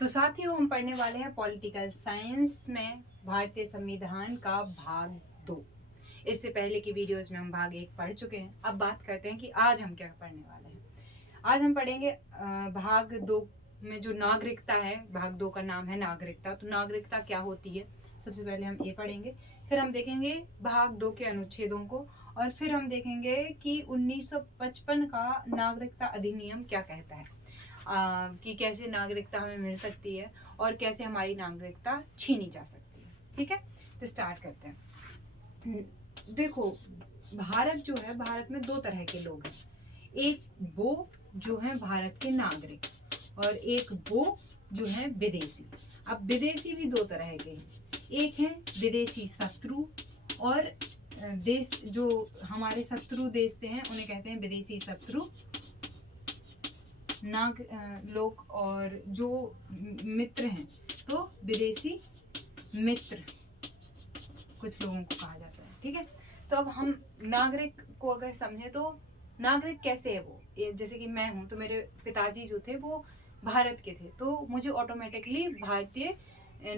तो साथियों, हम पढ़ने वाले हैं पॉलिटिकल साइंस में भारतीय संविधान का भाग 2। इससे पहले की वीडियोस में हम भाग 1 पढ़ चुके हैं। अब बात करते हैं कि आज हम क्या पढ़ने वाले हैं। आज हम पढ़ेंगे भाग 2 में जो नागरिकता है। भाग 2 का नाम है नागरिकता। तो नागरिकता क्या होती है, सबसे पहले हम ये पढ़ेंगे। फिर हम देखेंगे भाग 2 के अनुच्छेदों को, और फिर हम देखेंगे कि 1955 का नागरिकता अधिनियम क्या कहता है, कि कैसे नागरिकता हमें मिल सकती है और कैसे हमारी नागरिकता छीनी जा सकती है। ठीक है, तो स्टार्ट करते हैं। देखो, भारत जो है, भारत में 2 तरह के लोग हैं। एक वो जो है भारत के नागरिक, और एक वो जो है विदेशी। अब विदेशी भी 2 तरह के हैं। एक है विदेशी शत्रु, और देश जो हमारे शत्रु देश से हैं उन्हें कहते हैं विदेशी शत्रु लोग, और जो मित्र हैं तो विदेशी मित्र कुछ लोगों को कहा जाता है। ठीक है, तो अब हम नागरिक को अगर समझे तो नागरिक कैसे है वो, जैसे कि मैं हूँ तो मेरे पिताजी जो थे वो भारत के थे, तो मुझे ऑटोमेटिकली भारतीय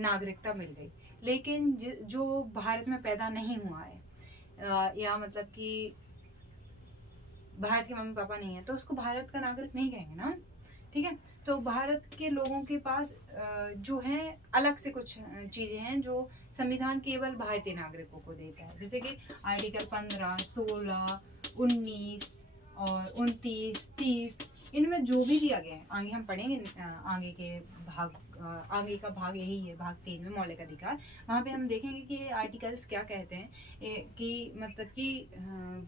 नागरिकता मिल गई। लेकिन जो भारत में पैदा नहीं हुआ है, या मतलब कि भारत के मम्मी पापा नहीं है, तो उसको भारत का नागरिक नहीं कहेंगे ना। ठीक है, तो भारत के लोगों के पास जो है अलग से कुछ चीजें हैं जो संविधान केवल भारतीय नागरिकों को देता है। जैसे कि आर्टिकल 15, 16, 19 और 29, 30, इनमें जो भी दिया गया है, आगे हम पढ़ेंगे। आगे का भाग यही है, भाग 3 में मौलिक अधिकार। वहाँ पे हम देखेंगे कि ये आर्टिकल्स क्या कहते हैं, कि मतलब कि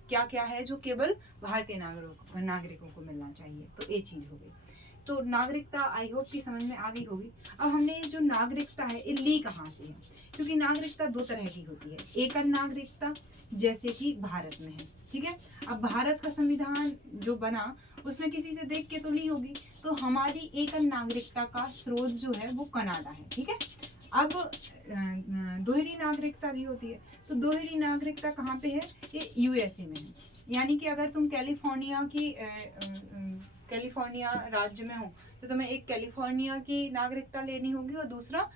क्या क्या है जो केवल भारतीय नागरिकों को मिलना चाहिए। तो ये चीज़ हो गई। तो नागरिकता आई होप की समझ में आ गई होगी। अब हमने जो नागरिकता है, ये ली कहाँ से है, क्योंकि नागरिकता 2 तरह की होती है। एकल नागरिकता जैसे कि भारत में है। ठीक है, अब भारत का संविधान जो बना उसने किसी से देख के तो ली होगी, तो हमारी एकल नागरिकता का स्रोत जो है वो कनाडा है। ठीक है, अब दोहरी नागरिकता भी होती है। तो दोहरी नागरिकता कहाँ पे है, ये यूएसए में है। यानी कि अगर तुम कैलिफोर्निया राज्य में हो तो तुम्हें एक कैलिफोर्निया की नागरिकता लेनी होगी और दूसरा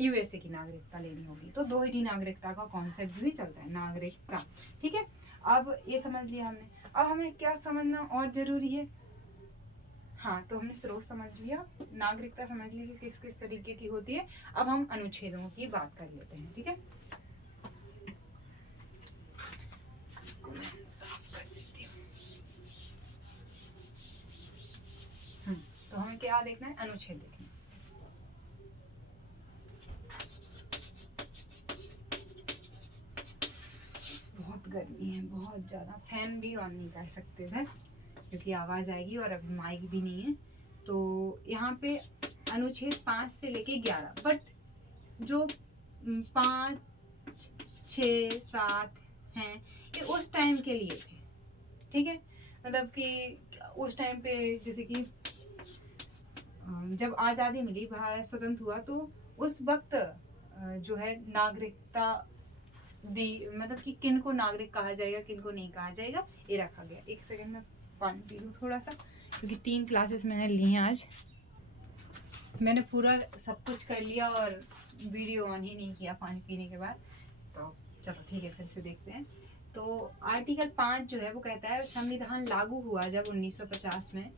यूएसए की नागरिकता लेनी होगी। तो दोहरी नागरिकता का कॉन्सेप्ट भी चलता है, नागरिकता। ठीक है, अब ये समझ लिया हमने। अब हमें क्या समझना और जरूरी है, हाँ, तो हमने स्रोत समझ लिया, नागरिकता समझ ली कि किस किस तरीके की होती है। अब हम अनुच्छेदों की बात कर लेते हैं। ठीक है, इसको मैं साफ कर देती हूँ। तो हमें क्या देखना है, अनुच्छेद देखना है। बहुत गर्मी है, बहुत ज्यादा। फैन भी ऑन नहीं कर सकते थे क्योंकि आवाज आएगी, और अभी माइक भी नहीं है। तो यहाँ पे अनुच्छेद 5 से लेके 11, बट जो 5, 6, 7 हैं, ये उस टाइम के लिए थे। ठीक है, मतलब कि उस टाइम पे जैसे कि जब आज़ादी मिली, भारत स्वतंत्र हुआ, तो उस वक्त जो है नागरिकता दी, मतलब कि किन को नागरिक कहा जाएगा, किन को नहीं कहा जाएगा, ये रखा गया। एक सेकंड में पानी पी लूँ थोड़ा सा, क्योंकि 3 क्लासेस मैंने ली हैं आज। मैंने पूरा सब कुछ कर लिया और वीडियो ऑन ही नहीं किया पानी पीने के बाद। तो चलो ठीक है, फिर से देखते हैं। तो आर्टिकल 5 जो है वो कहता है, संविधान लागू हुआ जब 1950 में,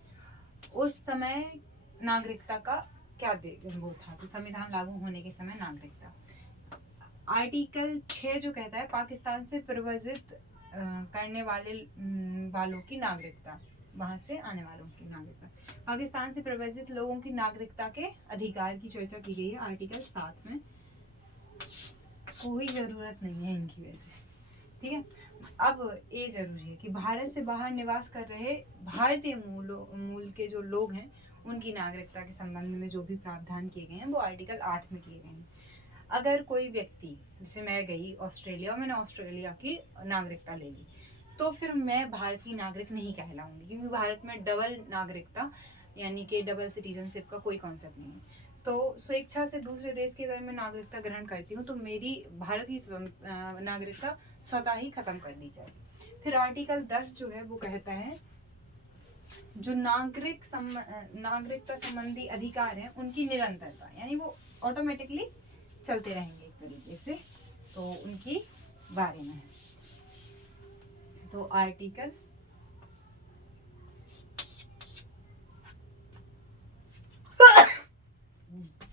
उस समय नागरिकता का क्या वो था। तो संविधान लागू होने के समय नागरिकता। आर्टिकल 6 जो कहता है, पाकिस्तान से प्रव्रजित करने वालों की नागरिकता, वहां से आने वालों की नागरिकता। पाकिस्तान से प्रव्रजित लोगों की नागरिकता के अधिकार की चर्चा की गई है आर्टिकल 7 में। कोई जरूरत नहीं है इनकी वैसे। ठीक है, अब ये जरूरी है कि भारत से बाहर निवास कर रहे भारतीय मूल के जो लोग हैं, उनकी नागरिकता के संबंध में जो भी प्रावधान किए गए हैं वो आर्टिकल 8 में किए गए हैं। अगर कोई व्यक्ति, जैसे मैं गई ऑस्ट्रेलिया और मैंने ऑस्ट्रेलिया की नागरिकता ले ली, तो फिर मैं भारत की नागरिक नहीं कहलाऊंगी, क्योंकि भारत में डबल नागरिकता यानी कि डबल सिटीजनशिप का कोई कॉन्सेप्ट नहीं है। तो स्वेच्छा से दूसरे देश की अगर मैं नागरिकता ग्रहण करती हूँ तो मेरी भारत की नागरिकता स्वतः ही खत्म कर दी जाएगी। फिर आर्टिकल 10 जो है वो कहता है, जो नागरिकता संबंधी अधिकार हैं उनकी निरंतरता, यानी वो ऑटोमेटिकली चलते रहेंगे एक तरीके से, तो उनकी बारे में है। तो आर्टिकल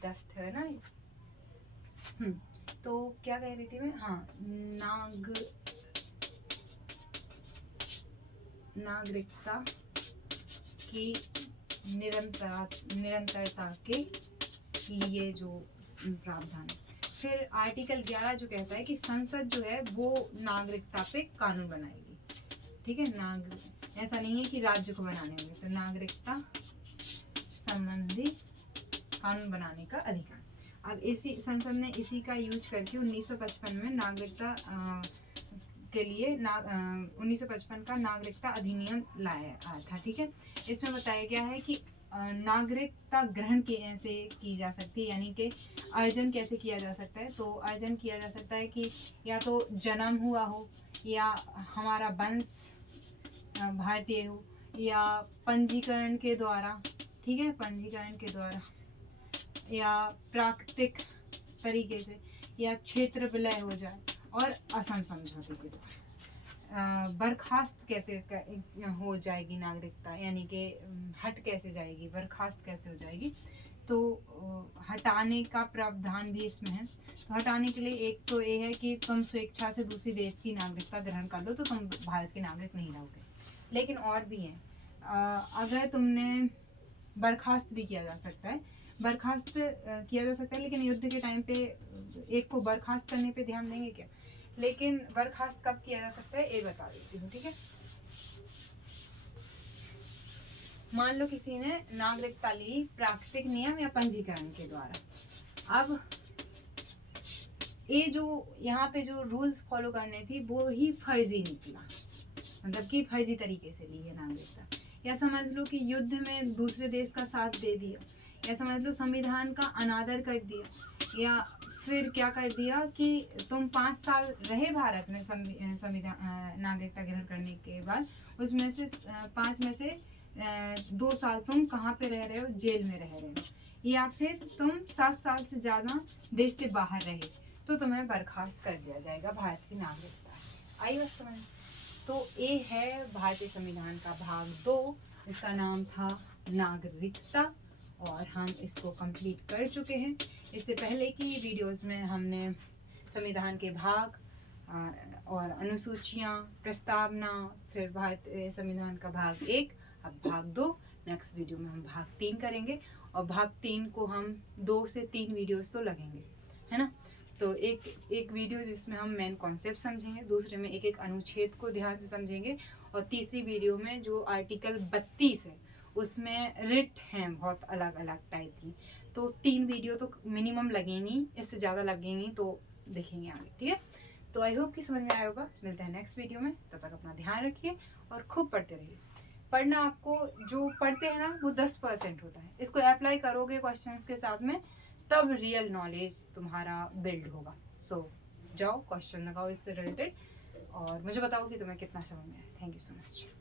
डस्ट है ना। तो क्या कह रही थी मैं, हाँ, नागरिकता की निरंतरता के लिए जो प्रावधान है। फिर आर्टिकल 11 जो कहता है कि संसद जो है वो नागरिकता पे कानून बनाएगी, ठीक है। ऐसा नहीं है कि राज्य को बनाने होंगे, तो नागरिकता संबंधी कानून बनाने का अधिकार। अब इसी संसद ने इसी का यूज करके 1955 में नागरिकता के लिए 1955 का नागरिकता अधिनियम लाया था, ठीक है। इसमें बताया गया है कि नागरिकता ग्रहण कैसे की जा सकती है, यानी कि अर्जन कैसे किया जा सकता है। तो अर्जन किया जा सकता है कि या तो जन्म हुआ हो, या हमारा वंश भारतीय हो, या पंजीकरण के द्वारा, ठीक है, पंजीकरण के द्वारा, या प्राकृतिक तरीके से, या क्षेत्र विलय हो जाए, और असम समझौते के द्वारा। बर्खास्त कैसे हो जाएगी नागरिकता, यानी कि हट कैसे जाएगी, बर्खास्त कैसे हो जाएगी। तो हटाने का प्रावधान भी इसमें है। तो हटाने के लिए एक तो ये है कि तुम स्वेच्छा से दूसरी देश की नागरिकता ग्रहण कर लो तो तुम भारत के नागरिक नहीं रहोगे। लेकिन और भी हैं, अगर तुमने बर्खास्त भी किया जा सकता है, बर्खास्त किया जा सकता है, लेकिन युद्ध के टाइम पे एक को बर्खास्त करने पे ध्यान देंगे क्या। लेकिन बर्खास्त कब किया जा सकता है ये बता देती हूँ, ठीक है। मान लो किसी ने नागरिकता ली प्राकृतिक नियम या पंजीकरण के द्वारा। अब ये जो यहाँ पे जो रूल्स फॉलो करने थी वो ही फर्जी निकला, मतलब कि फर्जी तरीके से ली है नागरिकता। या समझ लो कि युद्ध में दूसरे देश का साथ दे दिया, या समझ लो संविधान का अनादर कर दिया, या फिर क्या कर दिया कि तुम 5 साल रहे भारत में संविधान नागरिकता ग्रहण करने के बाद, उसमें से 5 में से 2 साल तुम कहाँ पे रह रहे हो, जेल में रह रहे हो, या फिर तुम 7 साल से ज़्यादा देश से बाहर रहे तो तुम्हें बर्खास्त कर दिया जाएगा भारत की नागरिकता से। आई बात समझ। तो ये है भारतीय संविधान का भाग 2, इसका नाम था नागरिकता, और हम इसको कंप्लीट कर चुके हैं। इससे पहले की वीडियोस में हमने संविधान के भाग और अनुसूचियाँ, प्रस्तावना, फिर भारतीय संविधान का भाग 1, अब भाग 2। नेक्स्ट वीडियो में हम भाग 3 करेंगे, और भाग 3 को हम 2 से 3 वीडियोस तो लगेंगे, है ना। तो एक वीडियो जिसमें हम मेन कॉन्सेप्ट समझेंगे, दूसरे में एक अनुच्छेद को ध्यान से समझेंगे, और तीसरी वीडियो में जो आर्टिकल 32 है उसमें रिट हैं बहुत अलग अलग टाइप की। तो 3 वीडियो तो मिनिमम लगेंगी, इससे ज़्यादा लगेंगी तो देखेंगे आगे, ठीक है। तो आई होप कि समझ में आया होगा। मिलते हैं नेक्स्ट वीडियो में, तब तक अपना ध्यान रखिए और खूब पढ़ते रहिए। पढ़ना आपको जो पढ़ते हैं ना वो 10% होता है, इसको अप्लाई करोगे क्वेश्चंस के साथ में तब रियल नॉलेज तुम्हारा बिल्ड होगा। सो जाओ क्वेश्चन लगाओ इससे रिलेटेड और मुझे बताओ कि तुम्हें कितना समझ में आया। Thank you so much.